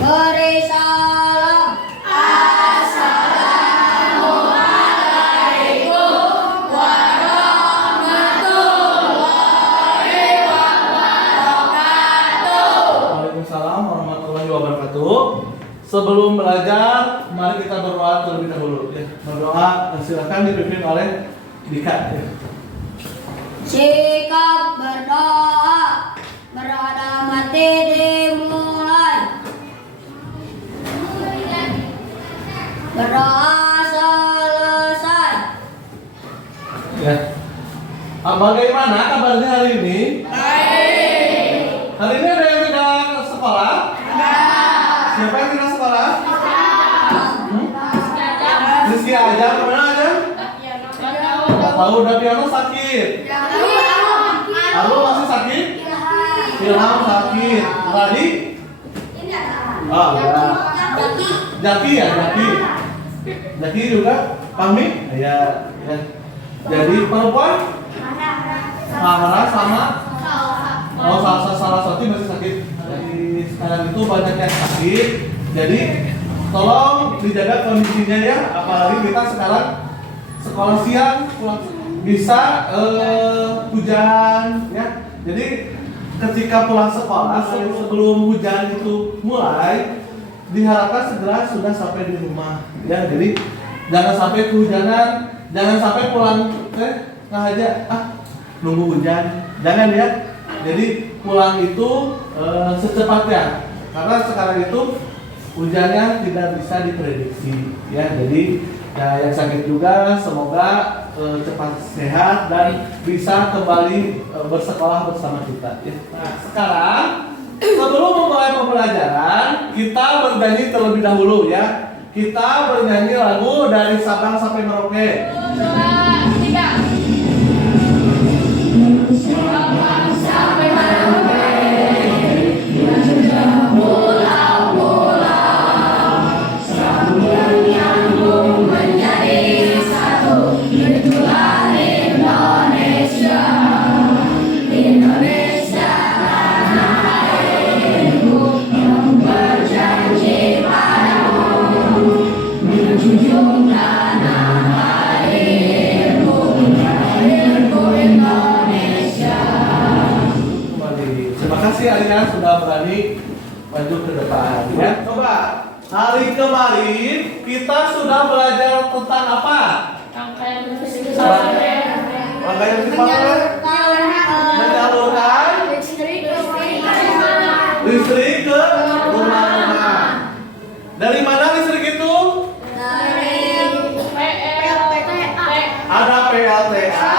Beri salam. Assalamualaikum warahmatullahi wabarakatuh. Waalaikumsalam warahmatullahi wabarakatuh. Sebelum belajar, mari kita berdoa terlebih dahulu. Ya, berdoa silakan dipimpin oleh Dika. Ya. Sikap berdoa. Berdoa mati dimulai. Berdoa selesai. Ya. Bagaimana kabarnya hari ini? Baik. Hari ini ada yang tidak sekolah? Siapa yang tidak sekolah? Rizky aja, kemana aja? Gak tahu, Dapiano sakit. Lalu masih sakit? Ilham sakit. Tadi? Oh ya. Jaki ya, Jaki. Jaki juga? Pami? Ya. Jadi perempuan? Mahara sama? Oh, salah satu masih sakit. Jadi sekarang itu banyak yang sakit. Jadi tolong dijaga kondisinya ya. Apalagi kita sekarang sekolah siang, pulang bisa hujan ya. Jadi ketika pulang sekolah sebelum hujan itu mulai, diharapkan segera sudah sampai di rumah ya. Jadi jangan sampai kehujanan, jangan sampai pulang nggak aja nunggu hujan, jangan ya. Jadi pulang itu secepatnya, karena sekarang itu hujannya tidak bisa diprediksi ya. Jadi ya, yang sakit juga semoga cepat sehat dan bisa kembali bersekolah bersama kita ya. Nah sekarang sebelum memulai pembelajaran kita bernyanyi terlebih dahulu ya. Kita bernyanyi lagu dari Sabang sampai Merauke. Terima kasih Alina sudah berani maju ke depan ya. Coba hari kemarin kita sudah belajar tentang apa? Rangkaian menyalurkan listrik ke rumah-rumah. Dari mana listrik itu? Dari Ada PLTA,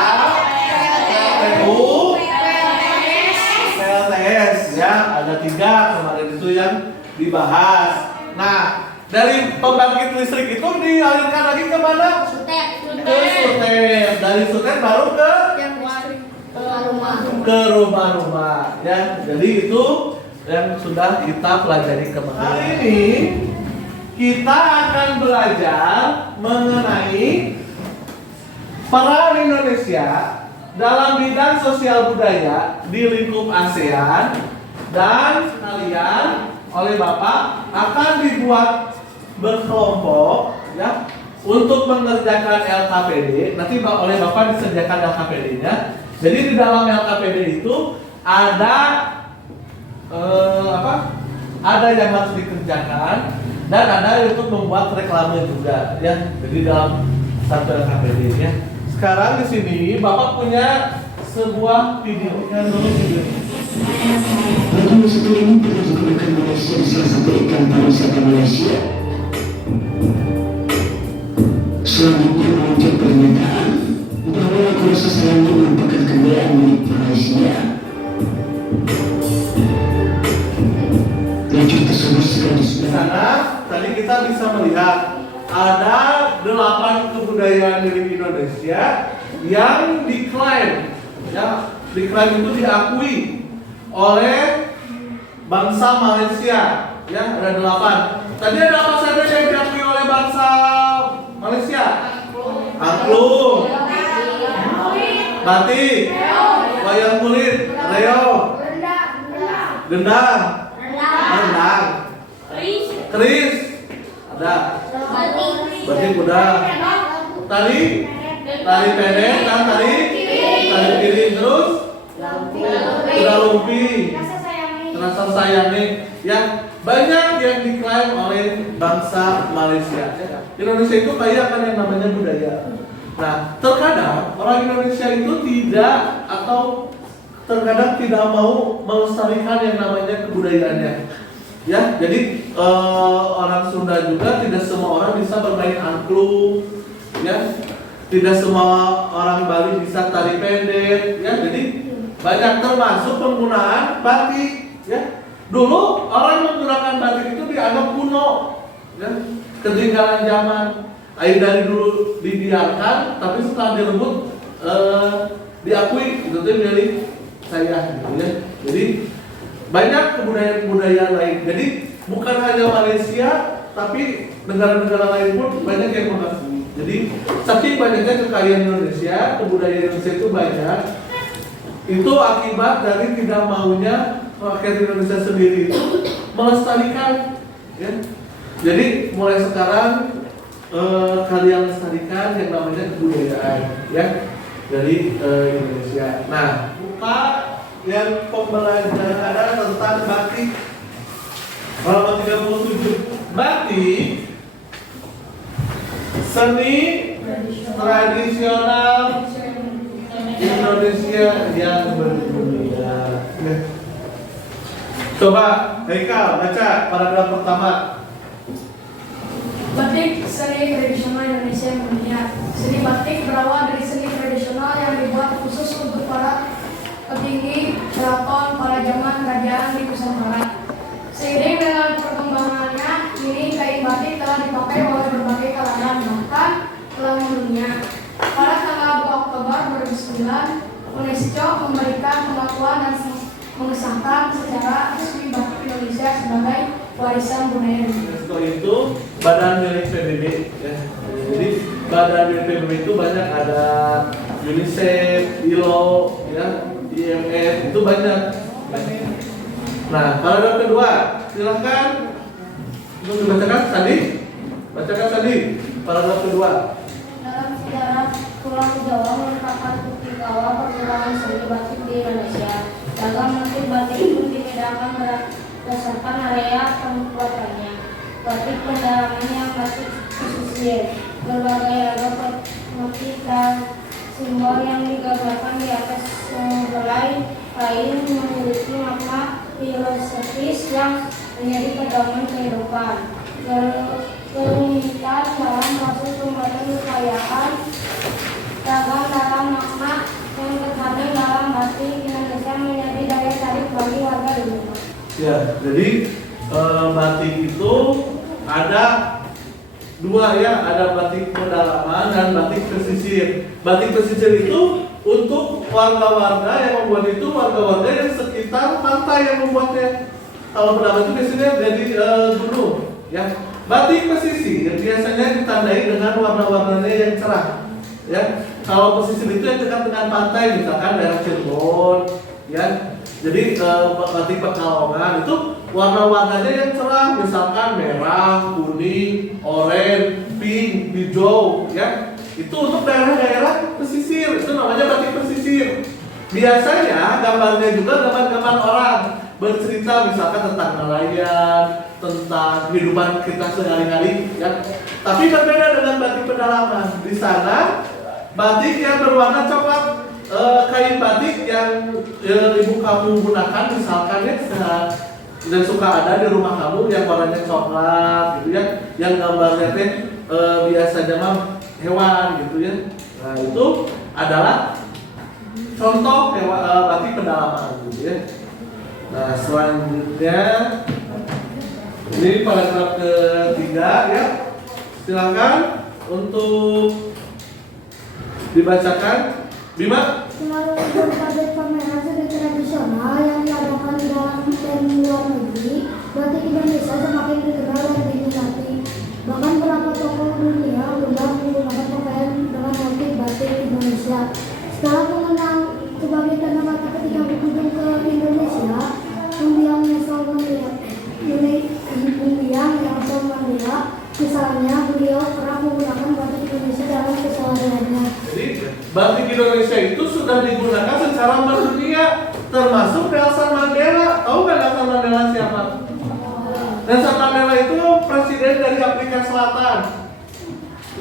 PLTU, PLTS ya, ada 3 kemarin itu yang dibahas. Nah, dari pembangkit listrik itu dialirkan lagi ke mana? Ke sutet. Dari sutet baru ke rumah-rumah ya. Jadi itu yang sudah kita pelajari kemarin. Hari ini kita akan belajar mengenai peran Indonesia dalam bidang sosial budaya di lingkup ASEAN, dan kalian oleh Bapak akan dibuat berkelompok ya untuk mengerjakan LKPD. Nanti oleh Bapak disediakan LKPD-nya. Jadi di dalam LKPD itu ada ada yang harus dikerjakan dan ada untuk membuat reklame juga ya. Jadi dalam satu LKPD ya. Sekarang di sini Bapak punya sebuah video. Yang dulu video. Bagi satu ini pernah digunakan Malaysia di salah satu iklan pariwisata Malaysia. Selanjutnya meluncur pernyataan bahwa lagu rasa sayang ini merupakan kekayaan milik Malaysia. Lanjut tersebut segera Di sana tadi kita bisa melihat ada 8 kebudayaan milik Indonesia yang diklaim ya, diklaim itu diakui oleh bangsa Malaysia ya, ada 8. Tadi ada apa saja yang diakui oleh bangsa Malaysia? Angklung, batik, wayang kulit, reog, gendang, rendang, Keris ada. Batik udah. Tari pendek dan tari piring terus. Kuda lumping. Rasa sayangi yang banyak yang diklaim oleh bangsa Malaysia. Indonesia itu kaya kan yang namanya budaya. Nah, terkadang orang Indonesia itu tidak atau terkadang tidak mau melestarikan yang namanya kebudayaannya. Ya, jadi orang Sunda juga tidak semua orang bisa bermain angklung, ya. Tidak semua orang Bali bisa tari pendek, ya. Jadi banyak termasuk penggunaan batik, ya. Dulu orang menggunakan batik itu dianggap kuno, ya. Ketinggalan zaman. Dari dulu dibiarkan, tapi setelah direbut diakui itu milik saya, gitu ya. Jadi banyak kebudayaan lain. Jadi bukan hanya Malaysia, tapi negara-negara lain pun banyak yang mengakui. Jadi saking banyaknya kekayaan Indonesia, kebudayaan Indonesia itu banyak. Itu akibat dari tidak maunya rakyat Indonesia sendiri itu melestarikan, ya. Jadi mulai sekarang kalian lestarikan yang namanya kebudayaan, ya, dari Indonesia. Nah, buka yang pembelajaran tentang batik halaman 37. Batik seni tradisional Indonesia yang berdunia. Coba Haikal baca paragraf pertama. Batik seni tradisional Indonesia yang mendunia. Seni batik berawal dari seni tradisional yang dibuat khusus untuk para petinggi keraton pada zaman kerajaan di Nusantara. Seiring dengan perkembangannya, kini kain batik telah dipakai oleh berbagai kalangan, bahkan telah mendunia. Pada tanggal 2 Oktober 2009, UNESCO memberikan pengakuan dan mengesahkan secara resmi batik Indonesia sebagai warisan budaya dunia. UNESCO itu badan milik PBB, ya. Jadi badan milik PBB itu banyak, ada UNICEF, ILO, ya, IMF, itu banyak. Nah, paragraf kedua, silahkan untuk dibacakan tadi. Bacakan tadi paragraf kedua. Dalam sejarah Pulau Jawa merupakan bukti bahwa perkembangan seni batik di Indonesia. Dalam motif batik pun dibedakan berdasarkan area pembuatannya. Batik pendalaman yang batik pesisir, berbagai ragam motif dan simbol yang digambarkan di atas helai kain memiliki makna filosofis yang menjadi pedoman kehidupan. Kerumitan dalam proses pembuatan kekayaan ragam dalam makna yang terkandung dalam batik Indonesia menjadi daya tarik bagi warga dunia. Ya, jadi batik itu ada dua, ya, ada batik pedalaman dan batik pesisir. Batik pesisir itu untuk warga-warga yang membuat itu, warga-warga yang sekitar pantai yang membuatnya. Kalau pedalaman itu biasanya dari gunung, ya. Batik pesisir biasanya ditandai dengan warna-warnanya yang cerah, ya. Kalau pesisir itu yang dekat dengan pantai, misalkan daerah Cirebon, ya. Jadi batik Pekalongan itu warna-warnanya yang cerah, misalkan merah, kuning, oranye, pink, hijau, ya. Itu untuk daerah-daerah pesisir, itu namanya batik pesisir. Biasanya gambarnya juga gambar-gambar orang bercerita, misalkan tentang nelayan, tentang kehidupan kita sehari-hari, ya. Tapi berbeda dengan batik pedalaman. Di sana batik yang berwarna coklat, kain batik yang ibu kamu gunakan, misalkan, ya, dan suka ada di rumah kamu yang warnanya coklat, gitu, ya, yang gambarnya teh biasanya mah hewan, gitu, ya. Nah, itu adalah contoh batik pedalaman, gitu, ya. Nah, selanjutnya ini paragraf ketiga, ya. Silakan untuk dibacakan, Bima. Melalui berbagai pameran seni tradisional yang diadakan di dalam dan luar negeri, batik Indonesia semakin dikenal dan diminati. Bahkan beberapa tokoh dunia sudah menggunakan pakaian dengan motif batik Indonesia. Setelah mengenal sebagai tanda batik ketika berkunjung ke Indonesia, mendiang Nelson Mandela, mendiang yang Misalnya, beliau kerap menggunakan batik Indonesia dalam kesehariannya. Jadi batik Indonesia itu sudah digunakan secara mendunia, termasuk Nelson Mandela. Tahu nggak Nelson Mandela siapa? Nelson Mandela itu presiden dari Afrika Selatan.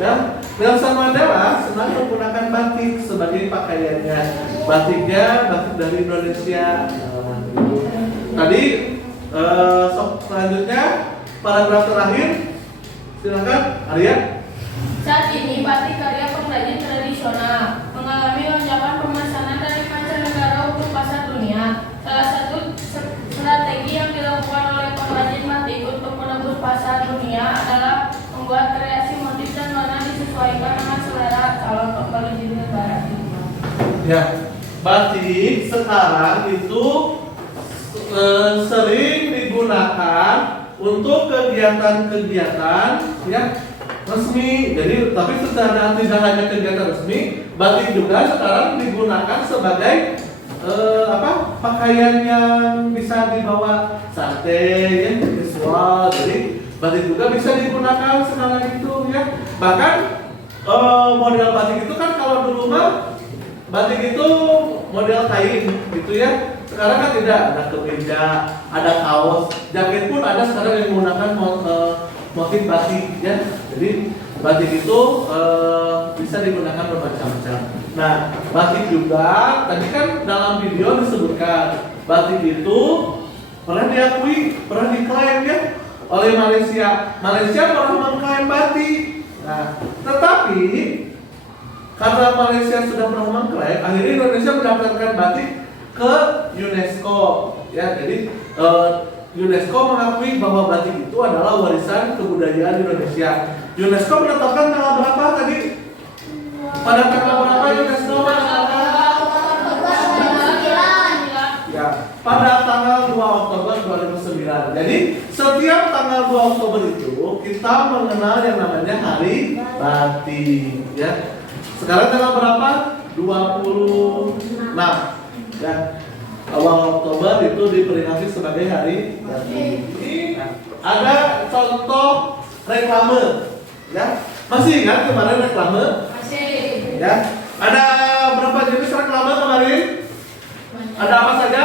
Ya, Nelson Mandela senang menggunakan batik sebagai pakaiannya. Batiknya batik dari Indonesia. Tadi selanjutnya paragraf terakhir, silakan Arya. Saat ini batik karya pengrajin tradisional mengalami lonjakan pemesanan dari mancanegara untuk pasar dunia. Salah satu strategi yang dilakukan oleh pengrajin batik untuk menembus pasar dunia adalah membuat kreasi motif dan warna disesuaikan dengan selera calon pembeli di negara. Ya, batik sekarang itu sering digunakan untuk kegiatan-kegiatan ya resmi. Jadi tapi secara tidak hanya kegiatan resmi, batik juga sekarang digunakan sebagai pakaian yang bisa dibawa santai ya, visual. Jadi batik juga bisa digunakan sekarang itu ya. Bahkan model batik itu kan kalau dulu mah batik itu model kain gitu ya. Sekarang kan tidak, ada kemeja, ada kaos, jaket pun ada sekarang yang menggunakan motif batik ya. Jadi batik itu bisa digunakan bermacam-macam. Nah, batik juga tadi kan dalam video disebutkan batik itu pernah diakui, pernah diklaim ya oleh Malaysia. Malaysia pernah mengklaim batik. Nah, tetapi karena Malaysia sudah pernah mengklaim, akhirnya Indonesia mendaftarkan batik ke UNESCO ya. Jadi UNESCO mengakui bahwa batik itu adalah warisan kebudayaan Indonesia. UNESCO menetapkan tanggal berapa tadi? Pada tanggal berapa UNESCO menetapkan? Ya, pada tanggal 2 Oktober 2009. Jadi setiap tanggal 2 Oktober itu kita mengenal yang namanya Hari Batik ya. Sekarang tanggal berapa? 26 ya. Awal Oktober itu diperingati sebagai Hari Batik. Nah, ada contoh reklame ya. Masih ingat kemarin reklame? Masih. Ya. Ada berapa jenis reklame kemarin? Ada apa saja?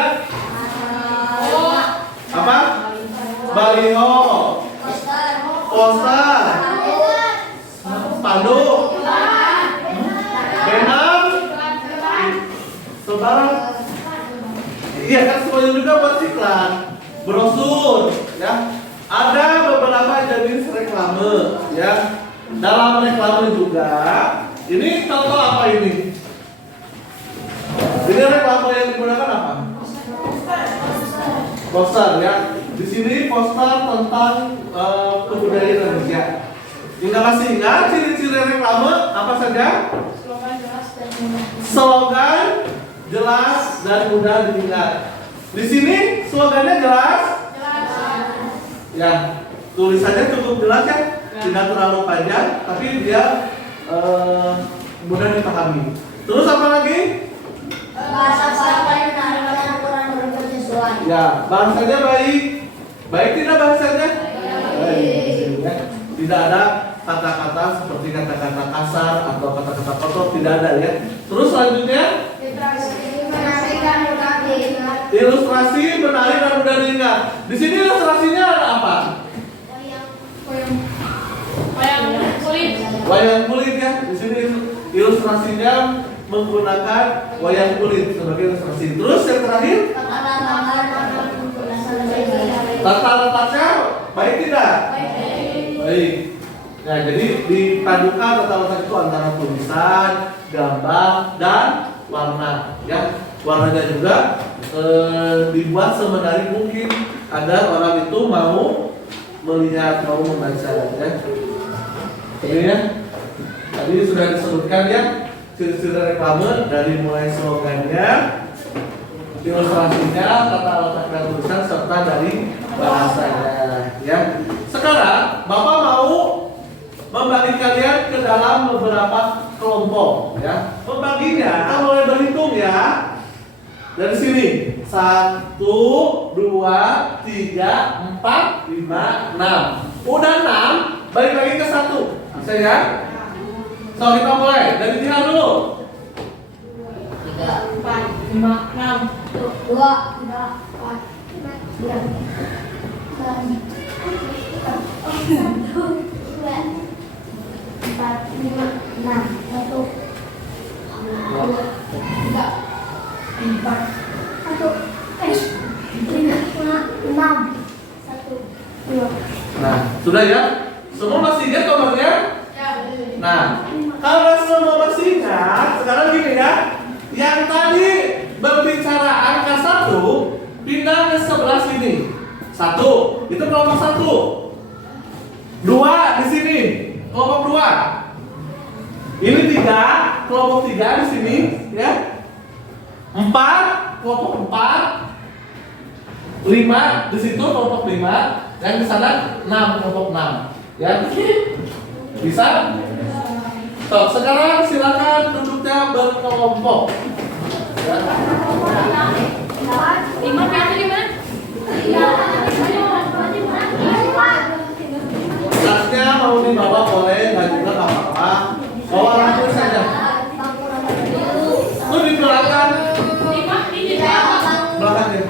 Apa? Baliho, poster, spanduk, banner, sebaran. Iya kan semuanya juga buat iklan, brosur, ya. Ada beberapa jenis reklame, ya. Dalam reklame juga, ini contoh apa ini? Ini reklame yang digunakan apa? Poster, ya. Di sini poster tentang kebudayaan Indonesia. Ingat masih ingat ciri-ciri reklame apa saja? Slogan jelas dan mudah diingat. Di sini slogannya jelas. Ya, tulisannya cukup jelas ya, tidak terlalu panjang, tapi dia mudah dipahami. Terus apa lagi? Bahasa yang menarik dan kurang bersesuai. Ya, bahasanya baik. Baik tidak bahasanya? Baik. Ya. Tidak ada kata-kata seperti kata-kata kasar atau kata-kata kotor, tidak ada ya. Terus selanjutnya? Ilustrasi menarik dan mudah diingat. Di sini ilustrasinya ada apa? Wayang kulit ya. Di sini ilustrasinya menggunakan wayang kulit sebagai ilustrasi. Terus yang terakhir? Tata letaknya baik tidak? Baik. Nah, jadi dipadukan tata letak itu antara tulisan, gambar, dan warna. Ya, warnanya juga dibuat semenarik mungkin agar orang itu mau melihat, mau membaca. Ya. Ini ya. Tadi sudah disebutkan ya ciri-ciri reklame dari mulai slogannya, ilustrasinya, tata letak dan tulisan serta dari bahasanya. Ya. Sekarang Bapak mau membagi kalian ke dalam beberapa kelompok. Ya. Membaginya kita mulai berhitung ya. Dari sini 1, 2, 3, 4, 5, 6. Udah 6, Balik lagi ke 1. Bisa ya? So, kita mulai. Dari Jihan dulu. 3, 4, 5, 6, 2, 3, 4, 5, Nah, sudah ya? Semua masih ingat nomornya? Nah, kalau semua masih ingat, sekarang gini ya. Yang tadi berbicara angka 1, pindah ke sebelah sini. 1, itu kelompok 1. 2 di sini, kelompok 2. Ini 3, kelompok 3 di sini, ya. 4, kelompok 4. 5 di situ kelompok 5, dan di sana 6 kelompok 6. Ya. Bisa? So, sekarang silakan duduknya berkelompok. Ya. Tasnya mau dibawa boleh, nggak juga nggak apa-apa. Bawa rangkul saja. Itu di belakang. Belakangnya.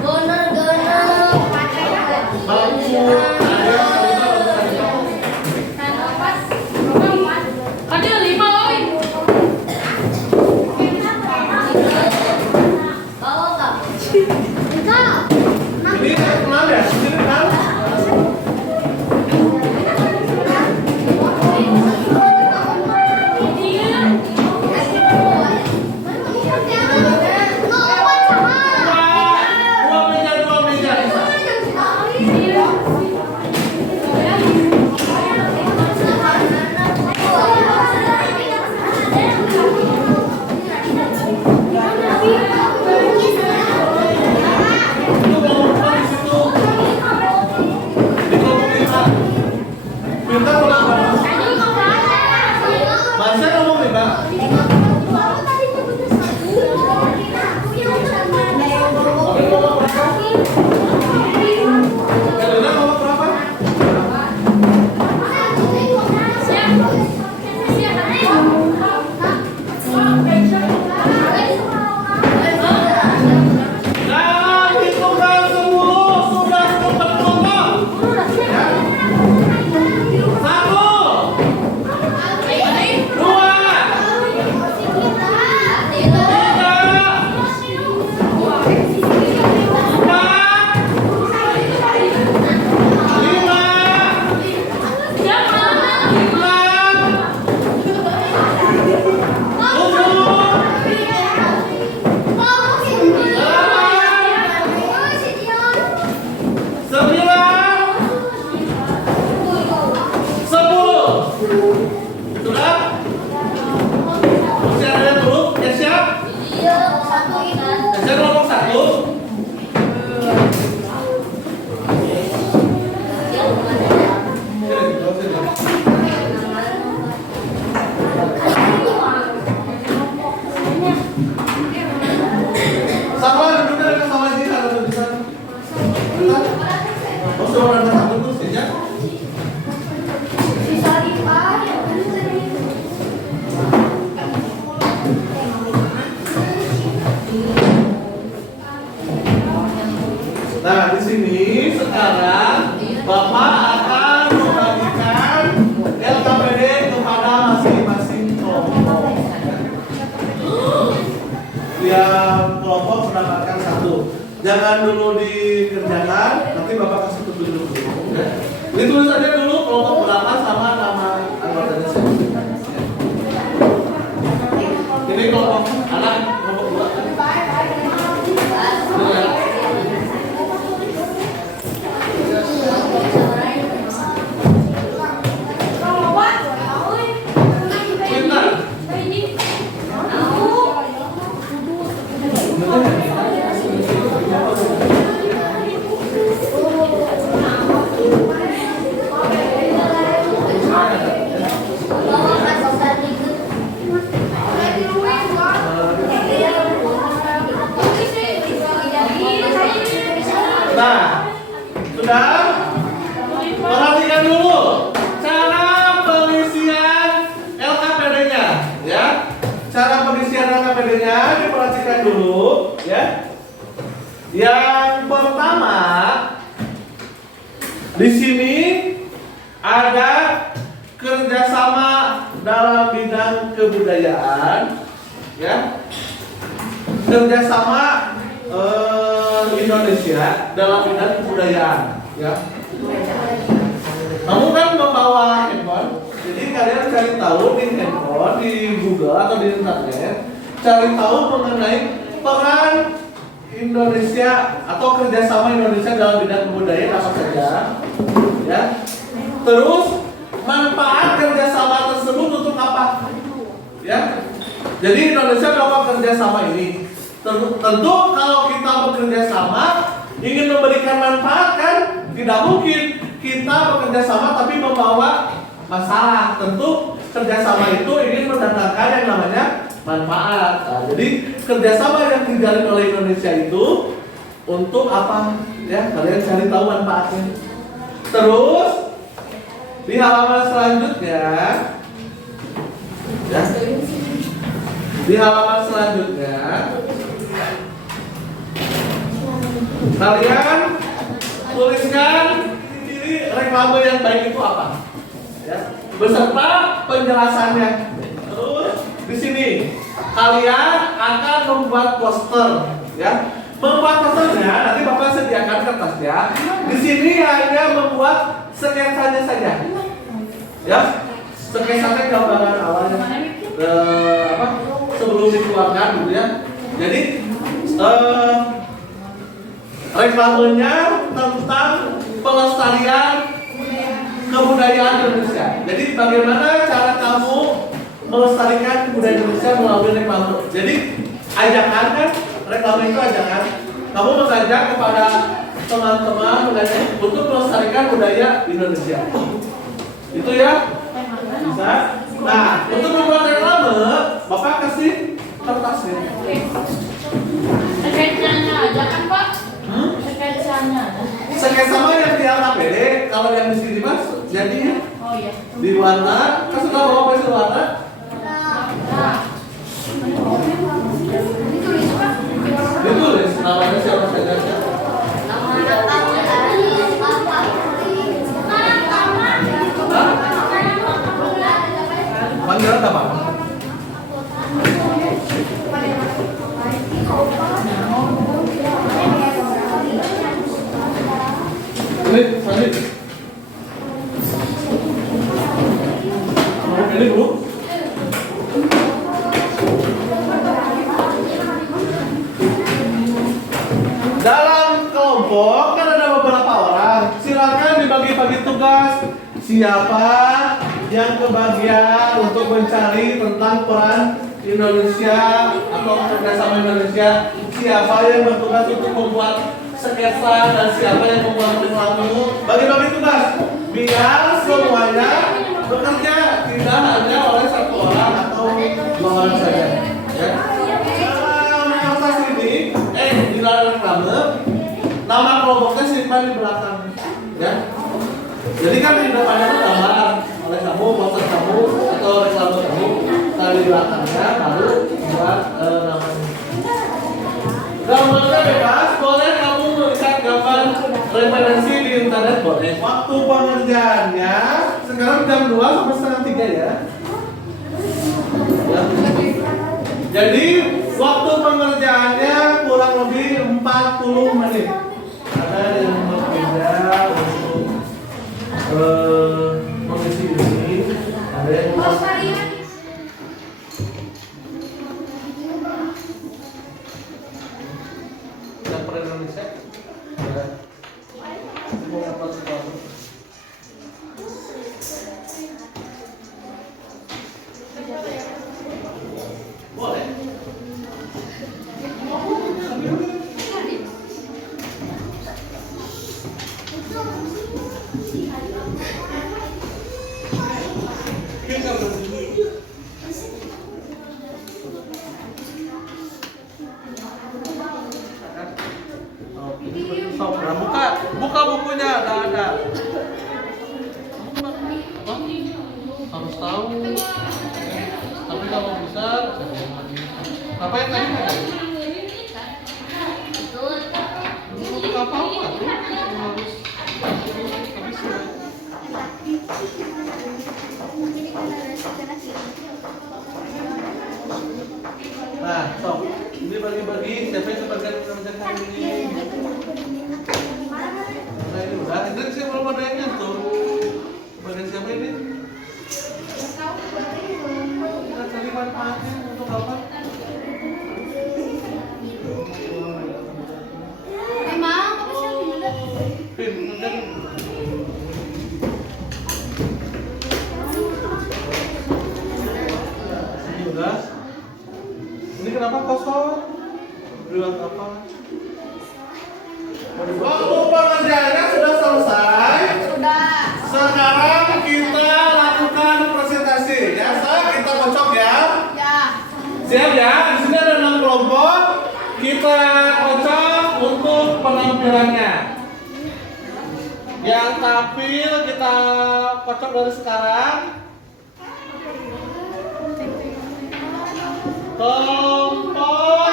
Ini kenal ya? Ini kenal? Dua meja bisa. Itu kelompok di situ. Di kelompok 5. Pintar kelompok berapa? Masih kelompok 5. Oke, kelompok berapa? Karina kelompok berapa? Dan hitungkan 10 sudah dapat kelompok. Ya. 1, 2, 1. Jangan dulu dikerjakan, nanti Bapak kasih petunjuk dulu. Ya. Ini tulis aja dulu kelompok berapa sama nama anggotanya saya. Ini kelompok anak, kelompok 2. Yang pertama, di sini ada kerjasama dalam bidang kebudayaan, ya. Kerjasama Indonesia dalam bidang kebudayaan, ya. Kamu kan membawa handphone, jadi kalian cari tahu di handphone, di Google atau di internet, cari tahu mengenai peran Indonesia atau kerjasama Indonesia dalam bidang kebudayaan apa saja, ya. Terus manfaat kerjasama tersebut untuk apa, ya. Jadi Indonesia melakukan kerjasama ini. Tentu kalau kita bekerja sama ingin memberikan manfaat kan tidak mungkin kita bekerja sama tapi membawa masalah. Tentu kerjasama itu ingin mendatangkan yang namanya manfaat. Nah, jadi kerjasama yang dijalin oleh Indonesia itu untuk apa? Ya, kalian cari tahu manfaatnya. Terus di halaman selanjutnya, ya, di halaman selanjutnya kalian tuliskan ciri reklame yang baik itu apa, ya, beserta penjelasannya. Terus di sini kalian akan membuat poster, ya. Membuat posternya nanti Bapak sediakan kertasnya. Di sini hanya membuat sketsanya saja, ya. Sketsanya gambaran awalnya sebelum dikeluarkan gitu ya. Jadi reklamenya tentang pelestarian kebudayaan Indonesia. Jadi bagaimana cara kamu melestarikan kebudayaan Indonesia melalui reklame. Jadi ajakan kan, reklame itu ajakan. Kamu mengajak kepada teman-teman untuk melestarikan budaya Indonesia. Itu ya. Bisa. Nah, untuk membuat reklame, Bapak kasih kertasnya. Sketsanya aja kan Pak? Sketsanya. Sketsanya yang di LKPD, kalau yang di sini Mas, jadi ya. Oh iya. Di warna, kan sudah bawa pensil warna? Ditulis namanya siapa saja. Panggilan apa? Ini, mau pilih Bu? Dalam kelompok kan ada beberapa orang. Silakan dibagi-bagi tugas. Siapa yang kebagian untuk mencari tentang peran Indonesia atau kerjasama Indonesia? Siapa yang bertugas untuk membuat sketsa dan siapa yang membuat reklame? Bagi-bagi tugas biar semuanya bekerja, tidak hanya oleh satu orang atau dua orang saja. Ya. Dalam kertas ini, di dalam reklame, nama kelompoknya simpan di belakang. Ya. Jadi kan di depannya itu gambar oleh kamu, poster kamu atau reklame kamu, di belakangnya baru buat namanya. Gambarnya bebas, boleh kamu melihat gambar referensi di internet boleh. Waktu pengerjaannya sekarang jam 2 sampai setengah 3 ya. Jadi waktu pengerjaannya kurang lebih 40 menit. Ada yang bekerja untuk mengisi ini, ada yang Indonesia. Boleh. Buka bukunya, ada. Harus tahu. Tapi kalau bisa, apa yang tadi? ini. Nah ini udah, ini sih belum ada yang nyentuh. Badan siapa ini? Kita cari manfaatnya untuk apa? Emang apa sih yang ada? Pin, kan? Ini udah. Ini kenapa kosong? Buat apa? Waktu pengerjaannya sudah selesai. Sudah. Sekarang kita lakukan presentasi. Ya, kita kocok ya. Ya. Siap ya? Di sini ada 6 kelompok. Kita kocok untuk penampilannya. Yang tampil kita kocok dari sekarang. Kelompok A.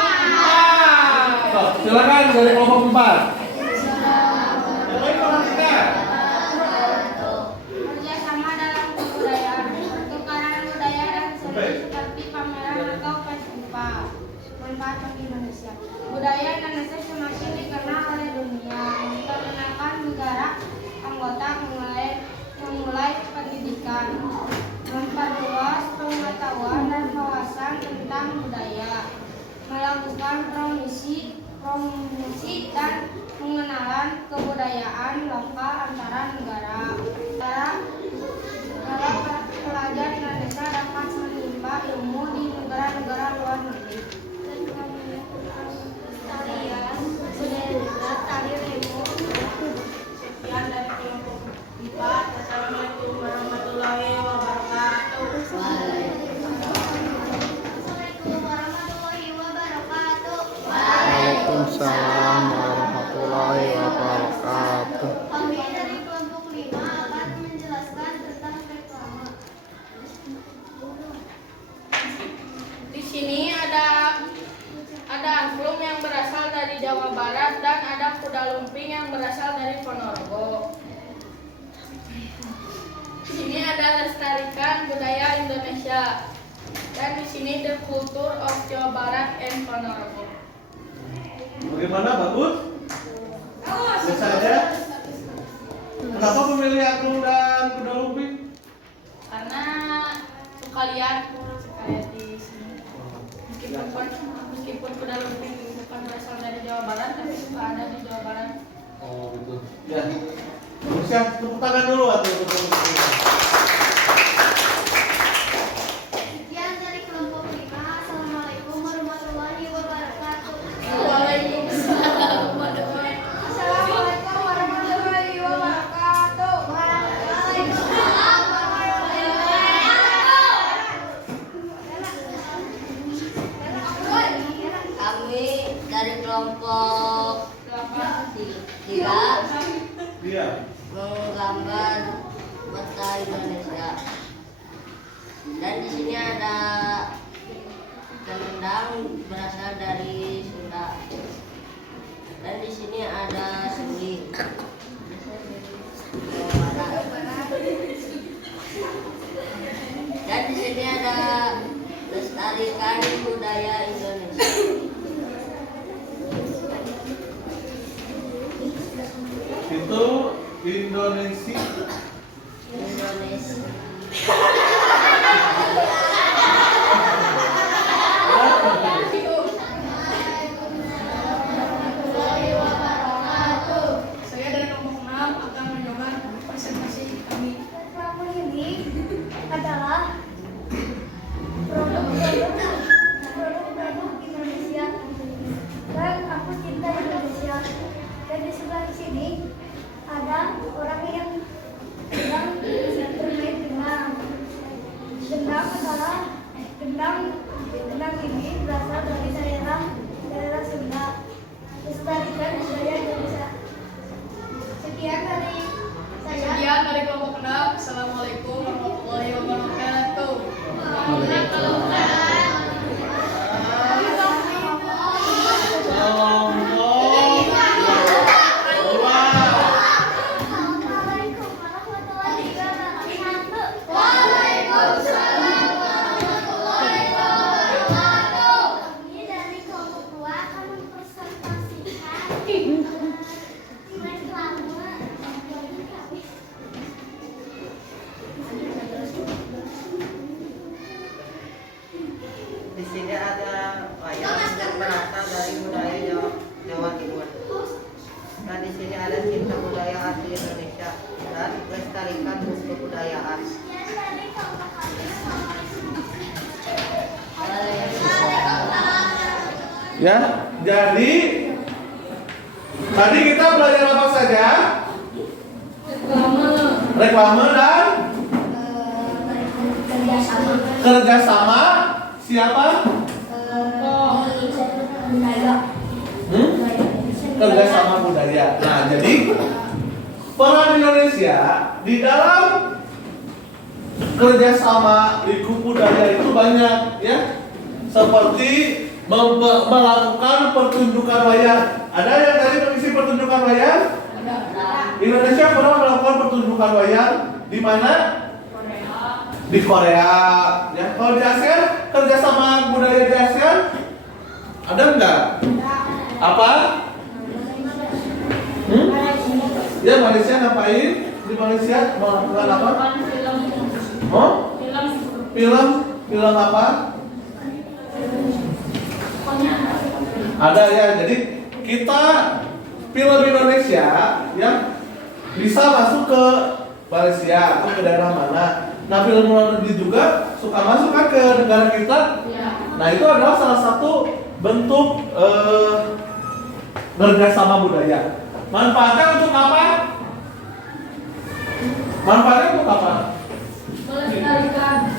Silakan dari kelompok 4. Yang baik perhatikan. Kerjasama dalam kebudayaan, pertukaran budaya dan seni seperti pameran atau festival. Manfaat bagi Indonesia. Budaya Indonesia semakin dikenal oleh dunia. Memperkenalkan negara anggota memulai pendidikan, memperluas pengetahuan dan wawasan tentang budaya, melakukan promosi dan pengenalan kebudayaan lokal antara negara. Para pelajar Indonesia dapat menimba ilmu di negara-negara luar negeri. Tarian, budaya, tari remo. Sekian dari kelompok 4. Assalamualaikum warahmatullahi wabarakatuh. Assalamualaikum warahmatullahi wabarakatuh. Waalaikumsalam warahmatullahi wabarakatuh. Kami dari kelompok 5 akan menjelaskan tentang reklame. Di sini ada angklung yang berasal dari Jawa Barat dan ada kuda lumping yang berasal dari Ponorogo. Di sini ada lestarikan budaya Indonesia dan di sini the culture of Jawa Barat and Ponorogo. Bagaimana, bagus? Biasa aja. Kenapa memilih angklung dan kuda lumping? Karena suka lihat di sini. Meskipun kuda lumping bukan berasal dari Jawa Barat tapi suka ada di Jawa Barat. Oh gitu. Ya. Siap, tepuk tangan dulu atau untuk lumping. Sekian dari kelompok 5. Assalamualaikum warahmatullahi wabarakatuh. Waalaikumsalam. Assalamualaikum warahmatullahi wabarakatuh. Waalaikumsalam warahmatullahi wabarakatuh. Kami dari kelompok 3 Iya. menggambar peta Indonesia. Dan di sini ada kendang berasal dari Sunda. Dan di sini ada sendi. Dan di sini ada lestarikan budaya Indonesia. Itu Indonesia. Indonesia. Saya dari kelompok 6 akan mencoba presentasi kami. Reklame ini adalah produk-produk Indonesia dan aku cinta Indonesia. Dan di sebelah sini ada orang yang sedang bermain gendang. Gendang ini berasal dari daerah Sunda. Lestarikan budaya Indonesia. Sekian dari saya. Sekian dari kelompok 6. Assalamualaikum warahmatullahi wabarakatuh. kebudayaan. Ya, jadi tadi kita belajar apa saja? Reklame dan kerjasama. Siapa? Kerjasama budaya. Nah, jadi peran Indonesia di dalam kerjasama lingkup budaya itu banyak, ya. Seperti melakukan pertunjukan wayang. Ada yang tadi mengisi pertunjukan wayang? Indonesia pernah melakukan pertunjukan wayang di mana? Di Korea. Ya, kalau di ASEAN, kerjasama budaya di ASEAN ada enggak? Apa? Ya, Malaysia ngapain? Di Malaysia melakukan apa? Oh? Film apa? Ada ya. Jadi kita film Indonesia ya bisa masuk ke Malaysia atau ke daerah mana. Nah, film luar negeri juga suka masuk kan ke negara kita. Nah, itu adalah salah satu bentuk kerjasama budaya. Manfaatnya untuk apa? Manfaatnya untuk apa?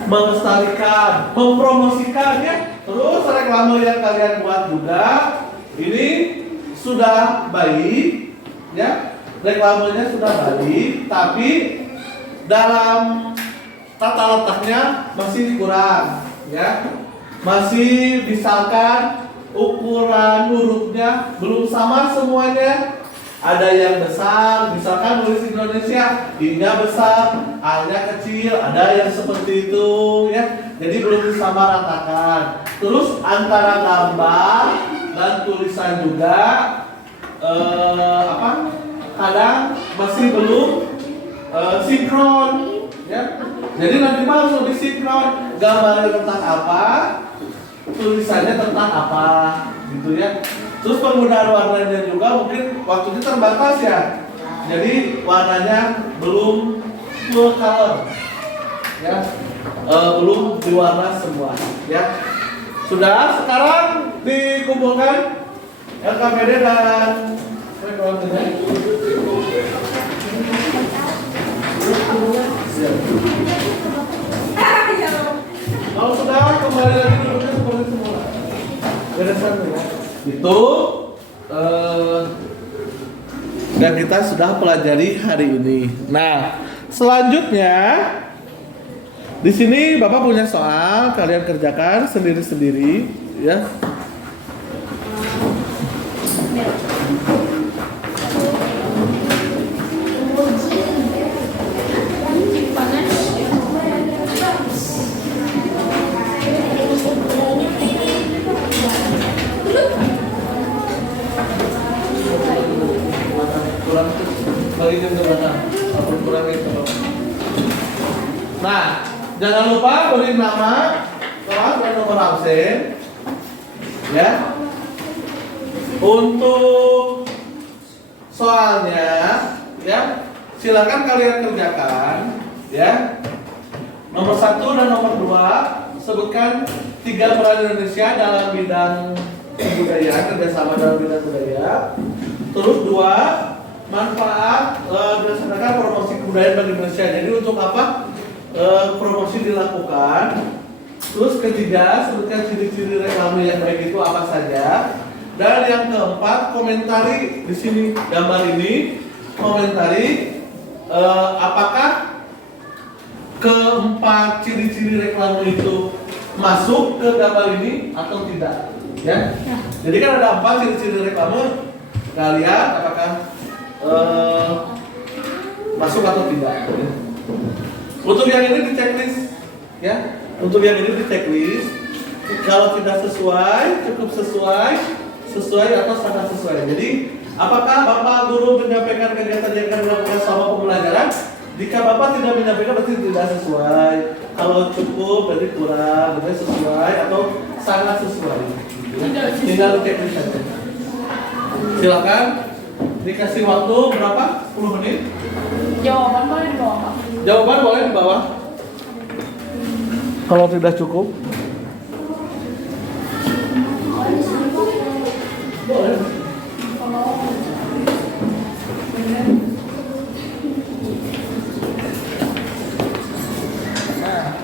Melestarikan, mempromosikan ya. Terus reklame yang kalian buat juga ini sudah baik ya. Reklamenya sudah baik, tapi dalam tata letaknya masih kurang ya. Masih misalkan ukuran hurufnya belum sama semuanya. Ada yang besar, misalkan tulis Indonesia, I-nya besar, A-nya kecil, ada yang seperti itu ya. Jadi belum disamaratakan. Terus antara gambar dan tulisan juga kadang masih belum sinkron ya. Jadi nanti harus lebih sinkron, gambarnya tentang apa, tulisannya tentang apa gitu ya. Terus penggunaan warnanya juga mungkin waktunya terbatas ya. Jadi warnanya belum full color ya. Belum diwarna semua ya. Sudah, sekarang dikumpulkan LKPD dan rekomendasi. Kalau sudah kembali lagi duduknya seperti semula. Beresan ya. Itu dan kita sudah pelajari hari ini. Nah, selanjutnya di sini Bapak punya soal, kalian kerjakan sendiri-sendiri ya. Nah, jangan lupa beri nama kelas dan nomor absen ya. Untuk soalnya ya, silakan kalian kerjakan ya. Nomor 1 dan nomor 2 sebutkan 3 peran Indonesia dalam bidang kebudayaan, kerjasama dalam bidang budaya. Terus 2, manfaat berdasarkan promosi kebudayaan bagi Indonesia. Jadi untuk apa promosi dilakukan? Terus ketiga, sebutkan ciri-ciri reklame yang baik itu apa saja. Dan yang keempat, komentari di sini gambar ini, komentari apakah keempat ciri-ciri reklame itu masuk ke gambar ini atau tidak? Ya. Jadi kan ada 4 ciri-ciri reklame. Kalian apakah masuk atau tidak? Untuk yang ini di checklist, ya. Untuk yang ini di checklist. Kalau tidak sesuai, cukup sesuai atau sangat sesuai. Jadi, apakah Bapak guru menyampaikan kegiatan yang akan dilakukan selama pembelajaran? Jika Bapak tidak menyampaikan berarti tidak sesuai. Kalau cukup berarti kurang, berarti sesuai atau sangat sesuai. Tinggal checklist saja. Silakan dikasih waktu berapa? 10 menit. Jawaban boleh di bawah. Jawaban boleh di bawah. Kalau tidak cukup, boleh.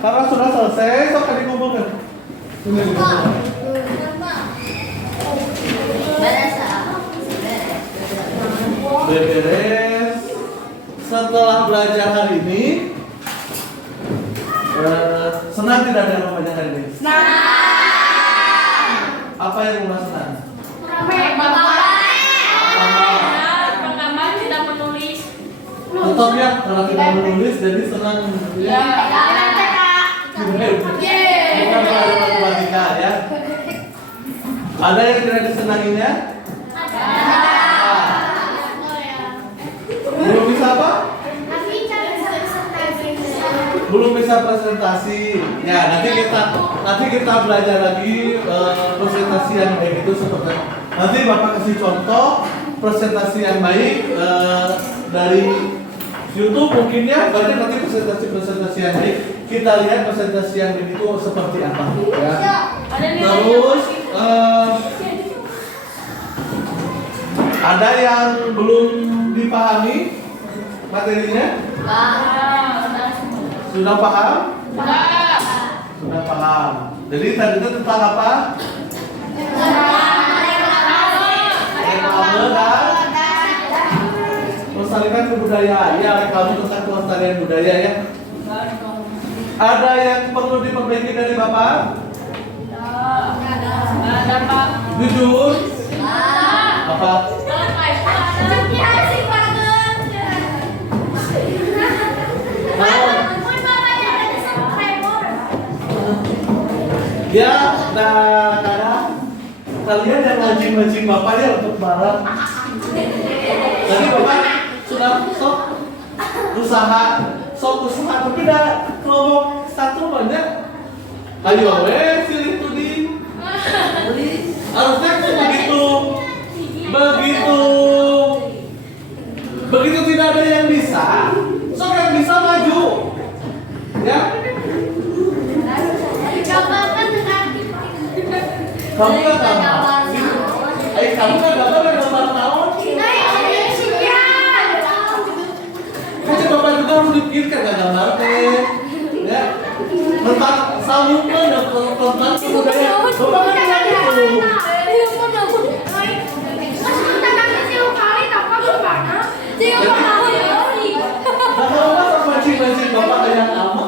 Karena sudah selesai, sok dikumpulkan. Ini dikumpulkan. Beres. Setelah belajar hari ini, senang tidak ada yang membelajar hari ini? Senang. Apa yang membuat senang? Pengaman tidak menulis. Tetap ya, karena tidak menulis jadi senang. Ya. Bukan belajar matematika ya. Ada yang tidak disenanginya? Belum bisa apa? Belum bisa presentasi. Ya, nanti kita belajar lagi presentasi yang baik itu seperti. Nanti Bapak kasih contoh presentasi yang baik dari YouTube mungkin ya. Banyak nanti presentasi yang baik. Kita lihat presentasi yang baik itu seperti apa. Ya. Terus ada yang belum dipahami materinya? Sudah paham? Sudah paham. Jadi tadi itu tentang apa? Reklame dan melestarikan kebudayaan. Ya, reklame tentang pelestarian budaya ya. Ada yang perlu diperbaiki dari Bapak? Ada Pak. Jujur? Apa? Ya, kalian yang mancing-mancing Bapak ya untuk barang. Tadi Bapak sudah usaha, tapi udah kelompok satu banyak. Ayo, silih tuding. Harusnya begitu tidak ada yang bisa, sok yang bisa maju. Ya. Kamu kan gambar. Kamu kan gambar tahun. Kan Bapak juga harus dipikirkan kan gambar teh. Ya. Tentang salutnya dan tentang kebudayaan. Bapak kan nggak gitu. Kalau nggak mancing-mancing Bapak kayak apa?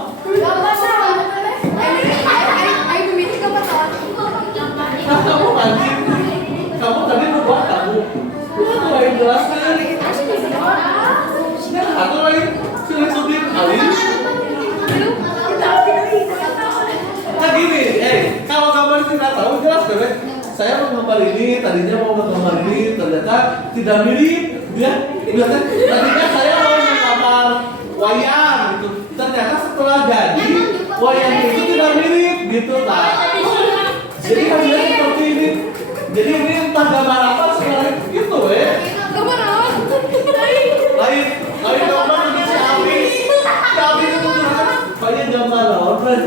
Kamu mancing, kamu tadi membuat kamu. Itu lain jelaskan. Atau lain silih tuding alin. Nah gini, kalau gambar tidak tahu jelas bebek. Saya mau gambar ini, tadinya mau gambar ini, ternyata tidak mirip. Ya, tadinya saya mau menggambar wayang gitu. Ternyata setelah jadi wayang itu tidak mirip gitu tak. Jadi hasilnya seperti ini. Jadi ini entah gambar apa sekarang gitu Gambar apa? Lain gambar ini si Abi. Si Abi itu ternyata banyak gambar lawan.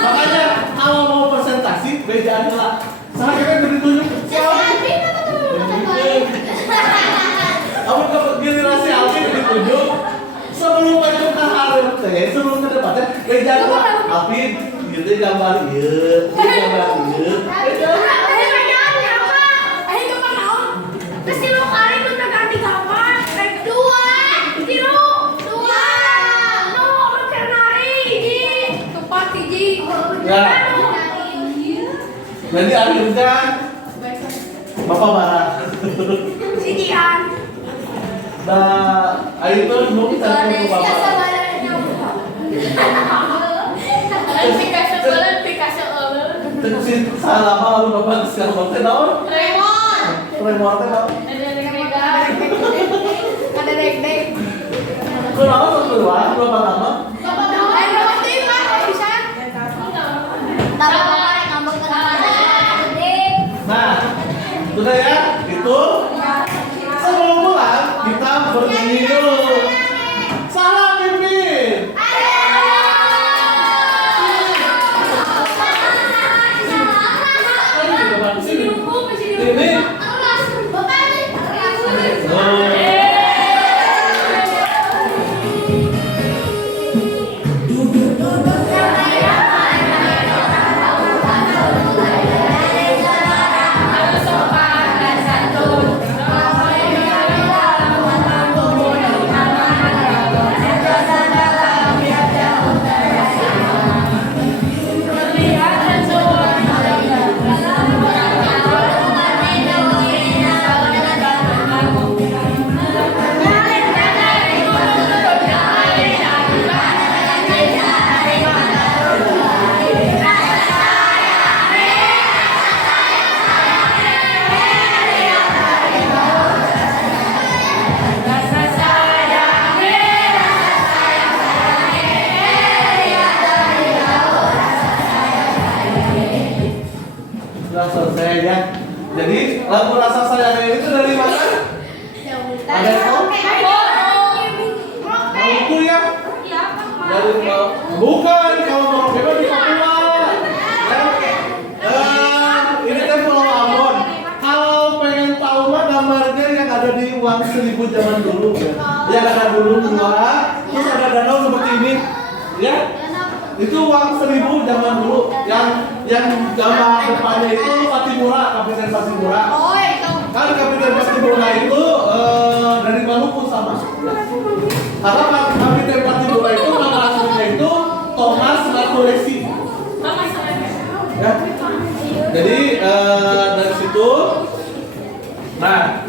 Makanya kalau mau presentasi beda adalah saya kan ditunjuk si Abi. Kamu dapat generasi Abi ditunjuk sebelum itu ke HRT, sebelum ke depannya beda adalah Abi gitu gambar ieu, gambar ieu. Ya. Jadi akhirnya Bapak marah. Nah, itu dulu kita ke Bapak. Kecil salah apa lalu Bapak sekarang Bapak tahu? Tremor tahu? Ada dek-dek. Kenapa keluar berapa lama? Nah, sudah ya, itu sebelum pulang kita bernyanyi dulu. Lagu Rasa Sayang itu dari mana? Ada yang tahu? Maluku ya? Dari bukan, kalau Merauke itu di Papua. Ya. Ini kan Pulau Ambon. Kalau pengen tahu mah gambarnya yang ada di uang 1000 zaman dulu ya. Yang ada dulu dua, terus ada danau seperti ini. Ya. Itu uang 1000 zaman dulu. Yang gambar depannya itu Patimura, Kapiten Patimura. Kan Kapiten Patimura itu dari Maluku sama. Karena Kapiten Patimura itu nama aslinya itu Thomas Martulesi. Ya. Jadi dari situ, nah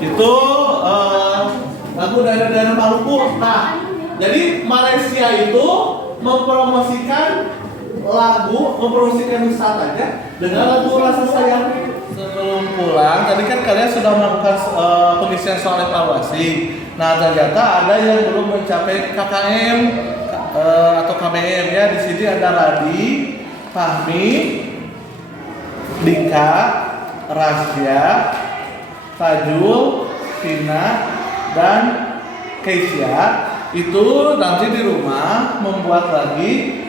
itu lagu daerah-daerah Maluku. Nah, jadi Malaysia itu mempromosikan wisatanya dengan lagu Rasa Sayang. Sebelum pulang, tadi kan kalian sudah melakukan pengisian soal evaluasi. Nah, ternyata ada yang belum mencapai KKM atau KBM ya. Di sini ada Radi, Fahmi, Dika, Rasya, Tajul, Tina, dan Keisha. Itu nanti di rumah membuat lagi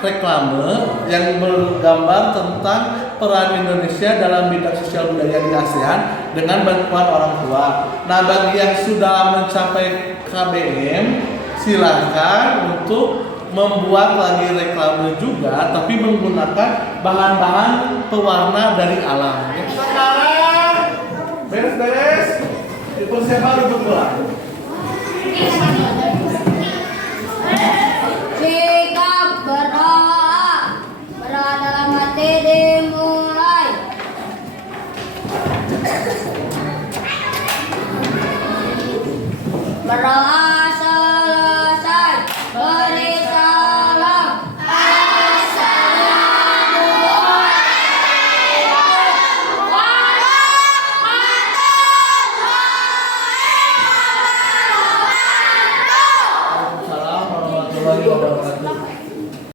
reklame yang bergambar tentang peran Indonesia dalam bidang sosial budaya di ASEAN dengan bantuan orang tua. Nah, bagi yang sudah mencapai KBM, silakan untuk membuat lagi reklame juga, tapi menggunakan bahan-bahan pewarna dari alam. Sekarang beres-beres, dipersiapkan untuk pulang. Sikap berdoa dalam hati dimulai. Berdoa